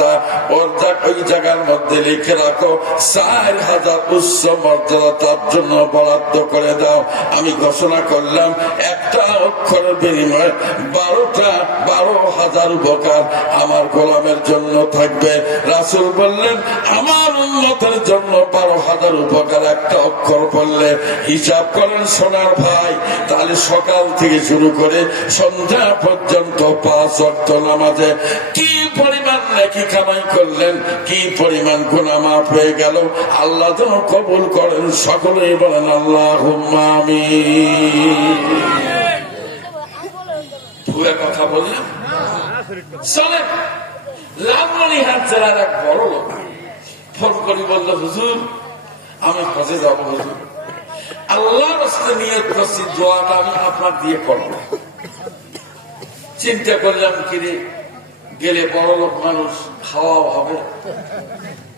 ফেরেশতা ওই জায়গার মধ্যে লিখে রাখো 4000 উচ্চ মর্যাদা তার জন্য বরাদ্দ করে দাও। আমি ঘোষণা করলাম একটা অক্ষরের বিনিময়ে 12,000 উপকার আমার গোলামের জন্য থাকবে। রাসূল বললেন আমার উম্মতের জন্য 12,000 উপকার একটা অক্ষর পড়লে হিসাব করেন সোনার ভাই, তাহলে সকাল থেকে শুরু করে সন্ধ্যা পর্যন্ত 5 ওয়াক্ত নামাজে কি পরিমাণ নেকি কামাই করলেন, কি পরিমাণ গুনাহ মাফ হয়ে গেল। আল্লাহ যেন কবুল করেন। সকলেই বলেন আল্লাহুম্মা আমিন। পুরো কথা বললাম। চলেন লালমনিরহাট জেলার এক বড় লোক ফোন করি বলল, হুজুর আমি হজে যাব হুজুর, আল্লাহর রাস্তায় নিয়ত করছি, দোয়াটা আমি আপনার দিয়ে করব। চিন্তা করলাম কিরে গেলে বড় লোক মানুষ, খাওয়াও হবে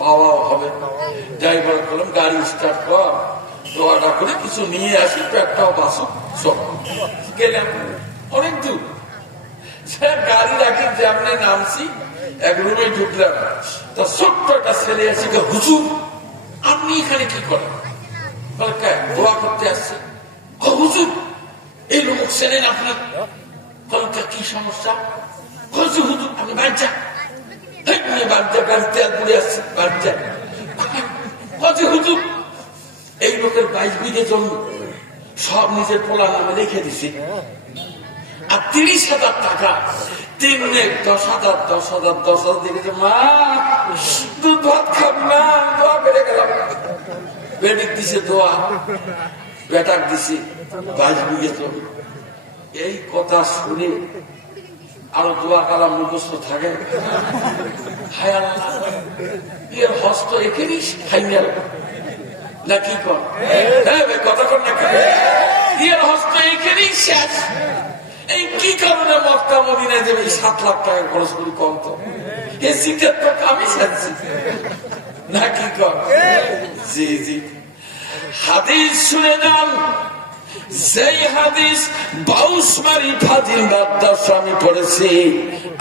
পাওয়াও হবে। ড্রাইভার করলাম গাড়ি স্টার্ট কর, দোয়াটা করে কিছু নিয়ে আসি, পেটটাও বাসুক। সব গেলাম অনেক দূর, গাড়ি রাখি যেমনি নামছি এক রুমে ঢুকলাম, তা ছোট্ট একটা ছেলে আসি, হুজুর আপনি এখানে কি করেন? দোয়া করতে আসছে। হুজুর এই লোক ছেলেন আপনার? কি সমস্যা? হুজুর আমি বাচ্চা বাড়িতে ঘুরে আসছি, বাচ্চা হুজুর এই লোকের 22 বিঘে জমি সব নিজের পোলা নামে লিখে দিছি, আর 30,000 টাকা 3 নেক 10,000 10,000 10,000 দেখেছে। মা দুধ ভাত খাবি না, দোয়া করে গেলাম। বেটিক দিছে দোয়া, বেটাক দিছি 22 বিঘে জমি। এই কথা শুনে আরো দোয়া কালাম মুখস্থ থাকে। হায় আল্লাহ, এর হস্ত এখানেই ফাইনাল না কি কর? কথা কর না, এর হস্ত এখানেই শেষ। এই কি কারণে মক্কা মদিনায় যাবে 7 লাখ টাকা খরচ করি? কম তো এই সিটের তো আমি চাচ্ছি না কি কর? জি জি, হাদিস শুনে যান। যেই হাদিস বাউসমারি ফাজিল মাদ্রাসা আমি পড়েছি,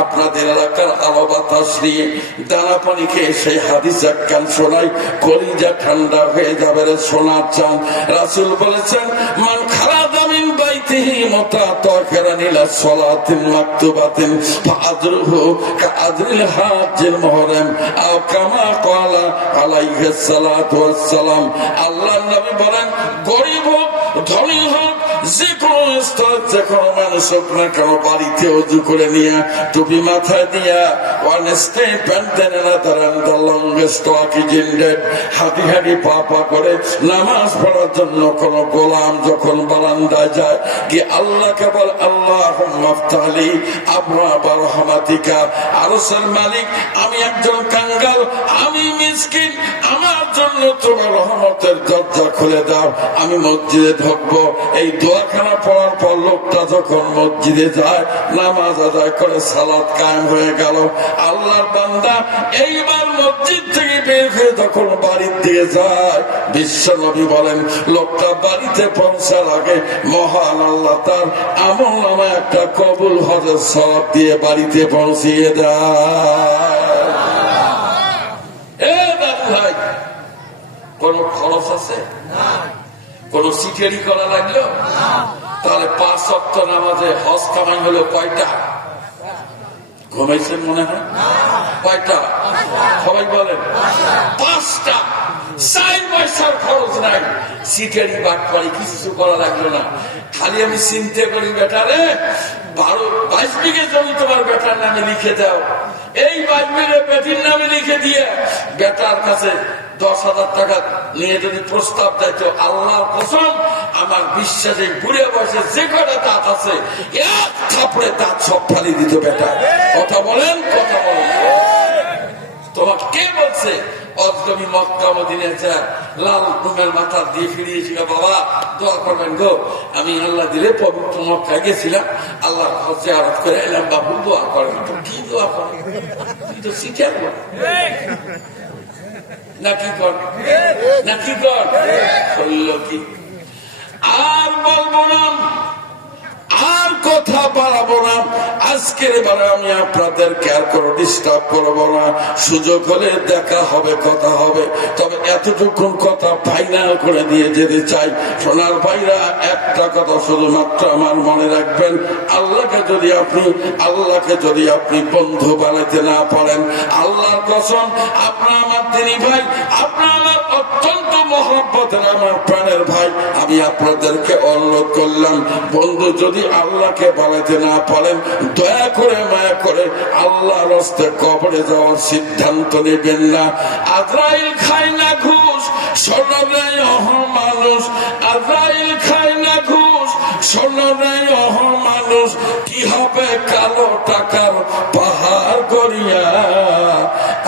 আপনাদের এলাকার আলো বাতাস নিয়ে দানা পানি খেয়ে সেই হাদিস একখান শোনাই, কলিজা ঠান্ডা হয়ে যাবে রে সোনার চান। রাসূল বলেছেন, মান খারাজা মিন বাইতিহি মুতাতাহিরান ইলা সালাতিন মাকতুবাতিন ফাআজরুহু কাআজরিল হাজ্জিল মুহররম আও কামা ক্বালা আলাইহিস সালাতু ওয়াস সালাম। আল্লাহর নবী বলেন, গরীব হোক ধনী হোক, যে কোনো স্তর যে কোনো মানুষ হোক না কেন, বাড়িতে অজু করে নিয়ে টুপি মাথায় দিয়া অনেস্টে প্যান্টেনা তারান দ্য লংগেস্ট ওয়াকি জিন্ডেড হাঁটি হাঁটি পা পা করে নামাজ পড়ার জন্য কোন গোলাম যখন বারান্দায় যায় কি আল্লাহকে বল, আল্লাহুম্মা আফতাহলি আবওয়াবা রাহমাতিকা। আরশের মালিক আমি একজন কাঙ্গাল, আমি মিসকিন, আমার জন্য তোমার রহমতের দরজা খুলে দাও, আমি মসজিদে ঢুকবো। এই দোয়াখানা পড়ার পর লোকটা যখন মসজিদে যায়, নামাজ আদায় করে, সালাত কায়েম হয়ে গেল। আল্লাহর বান্দা এইবার মসজিদ থেকে বের হয়ে যখন বাড়ির দিকে যায়, বিশ্ব নবী বলেন, লোকটা বাড়িতে পৌঁছার আগে মহান আল্লাহ তার আমল নামায় একটা কবুল হজের সওয়াব দিয়ে বাড়িতে পৌঁছিয়ে দেয়। ভাই কোন খরচ আছে? কোন সিটেরি করা লাগলো? তাহলে 5 ওয়াক্ত নামাজে হজ কামাই হলো কয়টা? ঘুমাইছেন মনে হয়? কয়টা? সবাই বলেন 5টা। 4 পয়সার খরচ নাই, সিটেরি বাট পারি কিছু করা লাগলো না। খালি আমি চিন্তা করি, বেটারে 22 বিঘে জমি তোমার বেটার নামে লিখে দাও। এই 22 বিঘে বেটির নামে লিখে দিয়ে বেটার কাছে 10,000 টাকা নিয়ে যদি প্রস্তাব দেয়, তো আল্লাহর কসম আমার বিশ্বাসে বুড়ে বয়সে যে কটা দাঁত আছে এক থাপড়ে দাঁত সব ফালি দিত বেটা। কথা বলেন, কথা বলেন। তোমার কে বলছে অজগবি মক্কা মদিনায় যা লাল রুমের মাথা দিয়ে ফিরিয়েছিল? বাবা দোয়া করবেন গো, আমি আল্লাহ দিলে পবিত্র মক্কায় গেছিলাম, আল্লাহ জিয়ারত করে এলাম। বাবু দোয়া করেন। তো কি দোয়া করেন? তুই তো শিখে নাকি কর নাকি কর করল কি? আর বলবো না, আর কথা বাড়াবো না। আজকের এবারে আমি আপনাদের কেয়ার করে ডিস্টার্ব করবো না। সুযোগ হলে দেখা হবে, কথা হবে। তবে এতটুকুন কথা ফাইনাল করে দিয়ে যেতে চাই। সোনার ভাইরা, একটা কথা শুধুমাত্র আমার মনে রাখবেন, আল্লাহকে যদি আপনি বন্ধু বানাইতে না পারেন, আল্লাহর কসম, আপনার আমার দিনী ভাই, আপনার আমার অত্যন্ত মহব্বতের আমার প্রাণের ভাই, আমি আপনাদেরকে অনুরোধ করলাম, বন্ধু যদি আল্লাহকে বানাইতে না পারেন, দয়া করে মায়া করে আল্লাহর রাস্তে কবরে যাওয়ার সিদ্ধান্ত নেবেন না। আজরাইল খায় না ঘুষ, শোনো রে মানুষ, আজরাইল খায় না ঘুষ, শোনো রে মানুষ, কি হবে কালো টাকার পাহাড় গড়িয়া,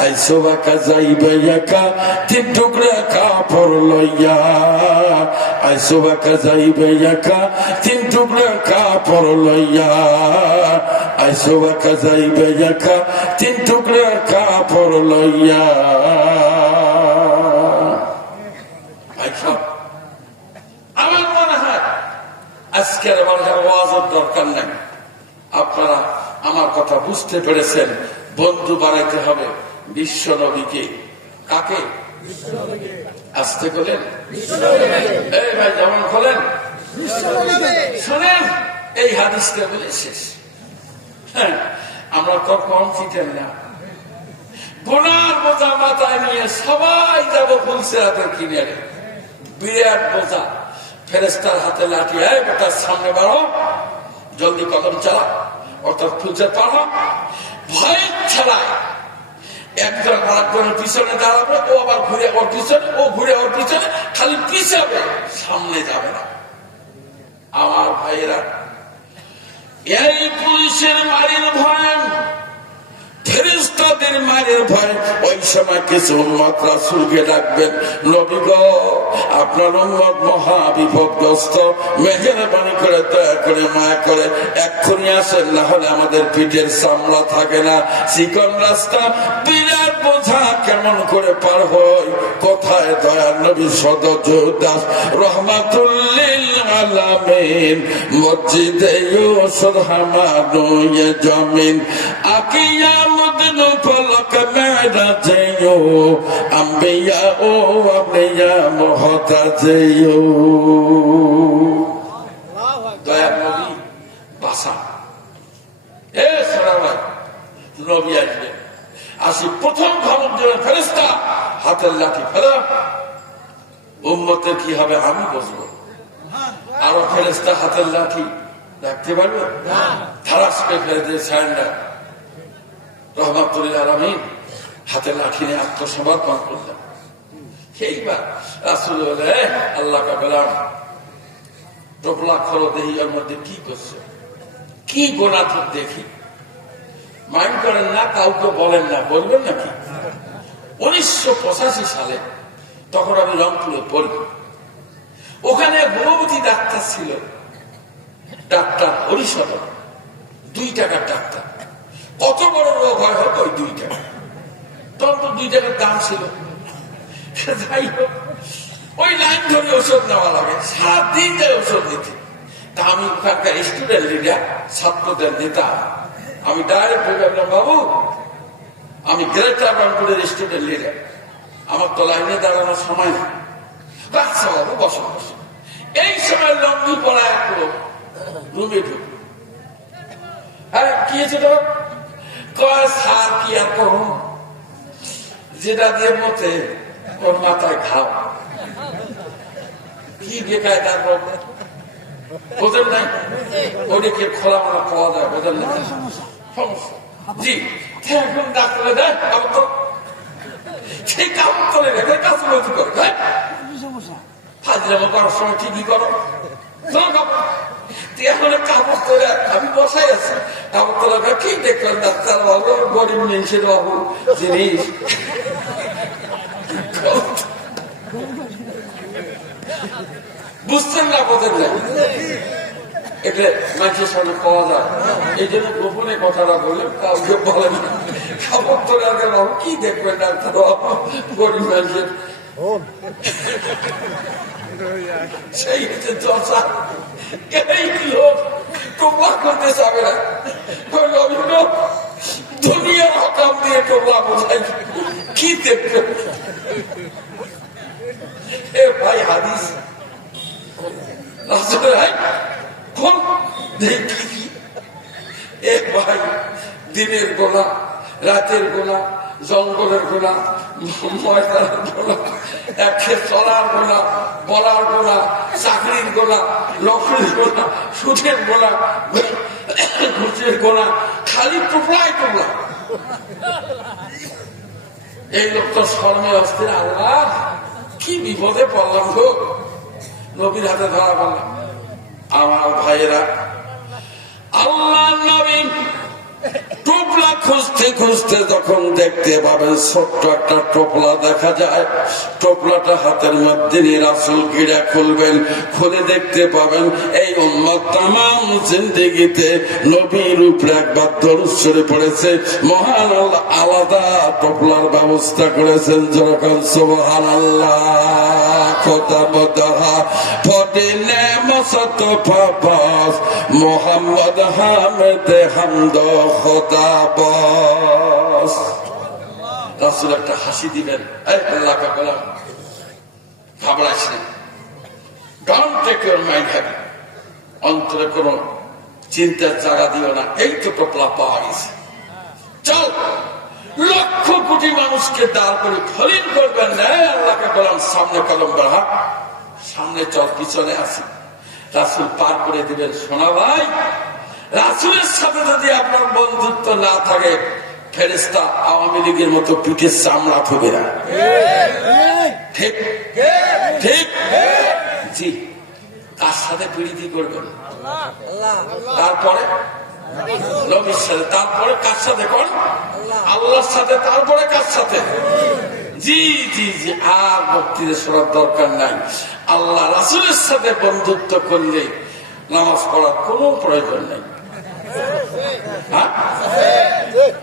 আইসো একা যাইবে একা 3 টুকরা কাপড় লইয়া, আইসো একা যাইবে একা 3 টুকরা কাপড় লইয়া, আইসো একা যাইবে একা 3 টুকরা কাপড় লইয়া। আমার মনে হয় আজকের ওয়াজের দরকার নাই। আপনারা আমার কথা বুঝতে পেরেছেন। বন্ধু বানাইতে হবে বিশ্ব নবীকে। কাকে? আসতে বলেন, এই ভাই যেমন বলেন, শোনেন এই হাদিসটা বলে শেষ। হ্যাঁ, আমরা তো কনফিডেন্ট না। গুনার বোঝা মাথায় নিয়ে সবাই যাবো ফুলসেরাতের কিনারে, বিরাট বোঝা, ফেরেস্তার হাতে লাঠি, তার সামনে বাড়ো, জলদি কদম চালা, অর্থাৎ ফুলসের পাড়ো, ভয় ছাড়ায় একজন আরেকজনের পিছনে দাঁড়াবে, ও আবার ঘুরে ওর পিছনে, ও ঘুরে ওর পিছনে, খালি পিছাবে, সামনে যাবে না। আমার ভাইয়েরা, এই পুলিশের মারির ভয়, ফেরেশতাদের মারের ভয়, ওই সময় কিছু উম্মত রাসূলকে ডাকবেন, নবী গো, আপনার উম্মত মহা বিপদগ্রস্ত, মেহেরবানি করে দয়া করে মায়া করে এক্ষুনি আসেন, না হলে আমাদের পিঠের চামড়া থাকে না, চিকন রাস্তা, বিরাট বোঝা কেমন করে পার হয়, কোথায় দয়ার নবী সদর দাস রহমাতুল লিল আলামিন, মসজিদে ইউসুফ হামানুয়ে জমিন, আকিয়া মদনু ফলক মেরাজেও, আম্বিয়া ও আম্বিয়া মুহতাজেও। দয়ার নবী বাসা, এ সরাবাই নবী আসবে, আসি প্রথম ভাবুক জন্য ফেরেশতা হাতের লাঠি ফেলা, উম্মতের কি হবে আমি বসবো, আরো ফেরেশতা হাতের লাঠি রাখতে পারবে, ধারাস করে ফেলে দিয়ে সারেন্ডার, রহমাতুল আলামিন হাতে লাঠি নিয়ে আত্মসমর্পণ করলেন। সেইবার রাসূল বলে, আল্লাহ কা গোলাম, টোপলা খরো দেহি, ওর মধ্যে কি করছে, কি গোনা তো দেখি, মাইন্ড করেন না, কাউকে বলেন না, বলবেন নাকি? 1985 সালে তখন আমি রংপুরে পড়ি, ওখানে হোমিওপ্যাথি ডাক্তার ছিল, ডাক্তার হরিশদর, 2 টাকার ডাক্তার, কত বড় রোগ হয় হোক ওই 2 টাকা, তখন তো 2 টাকার দাম ছিল। যাই হোক, ওই লাইন ধরে ওষুধ নেওয়া লাগে, 7 দিন যায় ওষুধ নিতে। তা আমি ওখানকার স্টুডেন্ট লিডার, ছাত্রদের নেতা, আমি ডাইরেক্ট বললাম, বাবু আমি গ্রেটার রংপুরের স্টুডেন্ট লিডার, আমার তো লাইনে দাঁড়ানোর সময় না, আচ্ছা বাবু বসো বসো। এই সময় লঙ্গি পড়া এক লোক রুমে ঢুক, আরে কি হয়েছে তো, কয় সার কি আর করুন, যেটা দিয়ে মতে ওর মাথায় ঘাও, কি বেকায় তার রোগ বোঝেন নাই, ওদিকে খোলা মালা পাওয়া যায়, বোঝেন না সমস্যা। জি, এখন ডাক্তারে দেয় কাপড় তো, সেই কাপড় তলে রেখে কাজ করে ফাজলামো করার সময় ঠিকই করো, এখন কাপড় তোলে, আমি বসাই আছি, কাপড় তোলা কি দেখলাম ডাক্তার বাবু, গরিব মেয়েছেন বাবু জিনিস, বুঝছেন না, বোঝেন না, এটা মানুষের সামনে পাওয়া যায়, এই জন্য গোপনে কথাটা বলে কাউকে বলেন না, কাপড় তোলে আগে বাবু কি দেখবেন ডাক্তার বাবু, গরিব মানুষের সেই হচ্ছে চর্চা। এই লোক টোপলা করতে যাবে না। দুনিয়ার হকাম দিয়ে টোপলা বোঝাই কি দেখবে? এ ভাই হাদিস কোন দেখি কি? এ ভাই দিনের গোলা, রাতের গোলা, জঙ্গলের গোলা, ময়দানের গোলা, একে চলার গোলা, বলার গোলা, চাকরির গোলা, নকরির গোলা, সুদের গোলা, ঘুষের গোলা, খালি টোপলায় টোপলা। এই লোক তো শর্মে অস্থির। আল্লাহ কি বিপদে পড়লাম গো, নবীর হাতে ধরা পড়লাম। আমার ভাইয়েরা, আল্লাহ নবী টোপলা খুঁজতে খুঁজতে যখন দেখতে পাবেন ছোট্ট একটা টোপলা দেখা যায়, টোপলাটা হাতের মধ্যে নিয়ে রাসূল গিরা খুলবেন, খুলে দেখতে পাবেন এই উম্মত তামাম জিন্দেগিতে নবীর উপরে একবার দরুদ শরীফ পড়েছে। মহান আল্লাহ আলাদা টোপলার ব্যবস্থা করেছেন। যখন সুবহানাল্লাহ খোদা বদহা পড়িনে মসত পাবাস মোহাম্মদ হামিদ হামদ খোদা বস। রাসূল একটা হাসি দিবেন, আল্লাহ কা গোলাম ঘাবড়াইস না, don't take your mind heavy, অন্তরে কোন চিন্তার জায়গা দিও না। এই তো টোপলা পাওয়া গেছে, চল লক্ষ কোটি মানুষকে দাঁড় করে ফলিন করবেন না। আল্লাহকে বললাম সামনে কলম বাড়া, সামনে চল, পিছনে আসি। রাসূল পার করে দিবেন। শোনা ভাই, রাসূলের সাথে যদি আপনার বন্ধুত্ব না থাকে, ফেরেশতা আওয়ামী লীগের মতো পিঠের চামড়া থবে না। ঠিক ঠিক জি। কার সাথে প্রীতি করবেন? তারপরে নবীর সাথে, তারপরে কার সাথে কর? আল্লাহর সাথে, তারপরে কার সাথে? জি জি জি। আর বক্তৃতা শোনার দরকার নাই। আল্লাহ রাসূলের সাথে বন্ধুত্ব করলে নামাজ পড়ার কোনো প্রয়োজন নেই।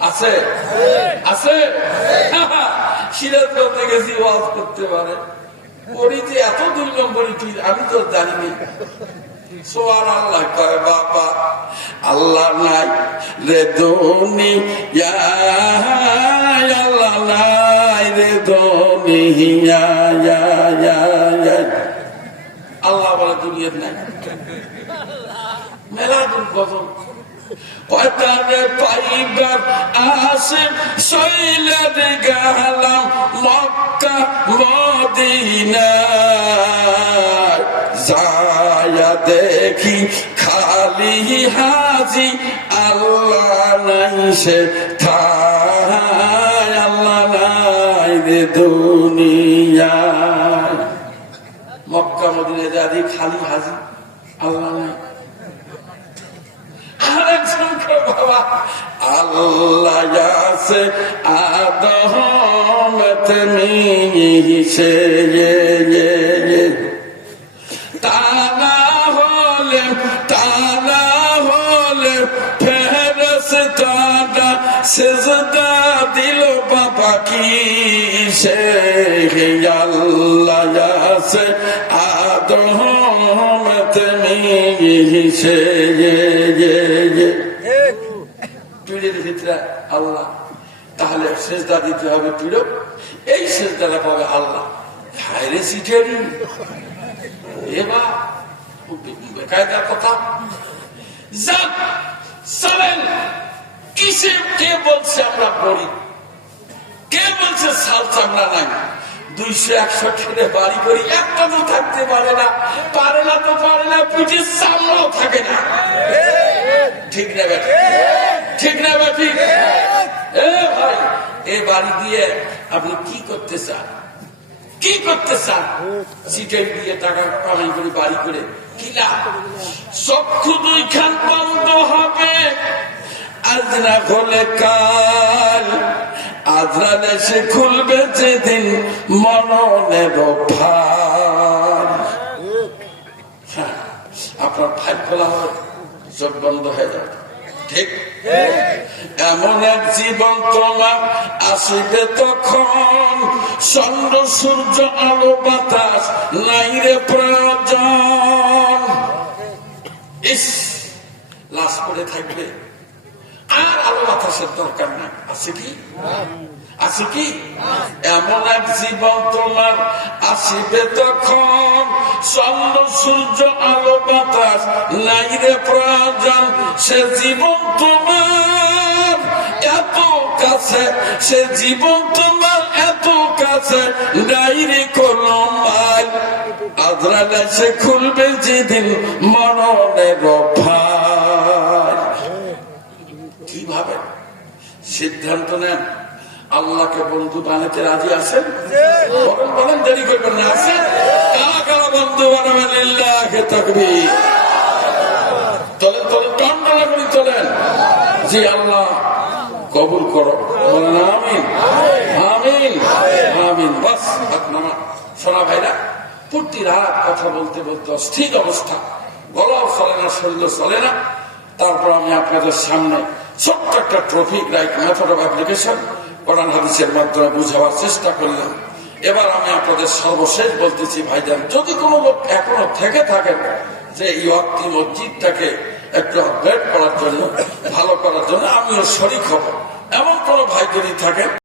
আছে আছে। সিরাজগঞ্জ গেছি ওয়াজ করতে পারে, পড়িতে এত 2 নম্বরই তুই, আমি তো জানিনি। সুবহানাল্লাহ কয় বাবা, আল্লাহ নাই রে দুনিয়া, আল্লাহ নাই রে দুনিয়া, আল্লাহ বলে দুনিয়ার নাই। মেলা দুঃখ পয়তারে পাইবার আসে শৈলের গেলাম মক্কা মদিনা, যায়া দেখি খালি হাজি, আল্লাহ নাই সে ঠাই, আল্লাহ নাই রে দুনিয়ায়। মক্কা মদিনা যা দেখি খালি হাজি, আল্লাহ নাই। বাবা আল্লাহ আছে আদম মিশে, তারা হলে ফেরেশতারা সিজদা দিল বাবা কি সে, আল্লাহ আছে আদম মিশে, আল্লাহ। তাহলে সেজদা দিতে হবে তুলো, এই সেজদাটা পাবে আল্লাহ। খায়রে সিটেরি এবার বেকায়দার কথা। যাক চলেন, কিসে কে বলছে আমরা গরিব? কে বলছে সাল চামড়া নাই? 200-100 খেলে বাড়ি করি, একটা তো থাকতে পারে না, পারে না তো পারে না, পিঠের চামড়াও থাকে না। ঠিক না বেঠি? ঠিক না বেঠি? ভাই এ বাড়ি দিয়ে আপনি কি করতে চান? কি করতে চান? সিটের দিয়ে টাকা কামাই করে বাড়ি করে কি লাভ? চক্ষু 2 খান বন্ধ হবে, আজ না হলে কাল, আজরাল এসে খুলবে যেদিন মননের ভার। আপনার ফাইল খোলা হয়, চোখ বন্ধ হয়ে যাবে। ঠিক এমন এক জীবন তোমার আসিবে তখন, চন্দ্র সূর্য আলো বাতাস নাই রে প্রয়োজন। ইস লাশ পড়ে থাকবে, আর আলো বাতাসের দরকার নাই। আছে কি? আছে কি? এমন এক জীবন তোমার আসিবে তখন, চন্দ্র সূর্য আলো বাতাস নাই রে প্রয়োজন। সে জীবন তোমার এত কাছে, সে জীবন তোমার এত কাছে, নাই রে কোনো মাল। আজরাইল এসে খুলবে যেদিন মরণের ফাঁদ। কিভাবে সিদ্ধান্ত নেন? আল্লাহকে বন্ধু বানাতে রাজি আছেন? বলেন বলেন, দেরি করবেন না। আছেন? কারা কারা বন্ধু বানাবেন? লিল্লাহি তাকবীর। তোলেন তোলেন, টন্ডলা করে তোলেন। জি আল্লাহ কবুল করো, বলেন আমিন আমিন আমিন। বাস আপনারা সোনা ভাইরা, প্রতি রাত কথা বলতে বলতে অস্থির অবস্থা, গলাও চলে না, শরীর চলে না। তারপর আমি আপনাদের সামনে ছোট্ট একটা ট্রফিক right method of application Quran হাদিসের মাধ্যমে বুঝাবার চেষ্টা করলাম। এবার আমি আপনাদের সর্বশেষ বলতেছি, ভাইজান, যদি কোনো লোক এখনো থেকে থাকেন যে এই অক্তি মসজিদটাকে একটু আপডেট করার জন্য, ভালো করার জন্য আমিও শরিক হব, এমন কোন ভাই যদি থাকেন,